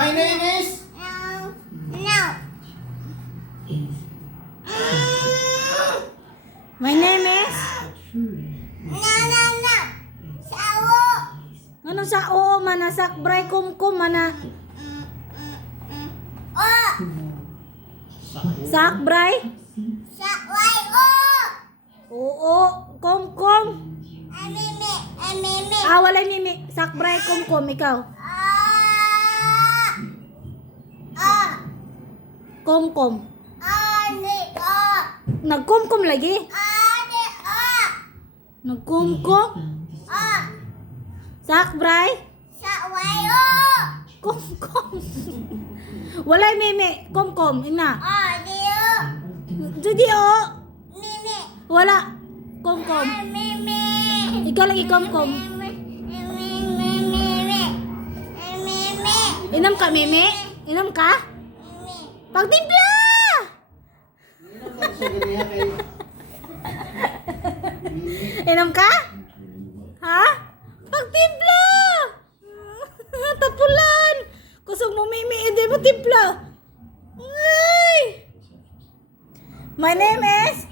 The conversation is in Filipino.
My name is... No. My name is... No. Sao. Ano sa oo, mana sakbray kumkum, mana... Oh. Sakbray? Sakbray, oh. Oo, kumkum. Mimi. Walay mimi. Sakbray kumkum, ikaw. Kumkum. Nagkumkum lagi? Nagkumkum? Sakbray? Kumkum. Walay mimi. Kumkum. Ina. Jadi o. Wala. Kumkum. Ikaw lagi kumkum. Inom ka, mimi? Inom ka? Pagtimpla! Inom ka? Ha? Pagtimpla! Tapulan! Kusog mo, mimi, hindi mo timpla. Ay! My name is...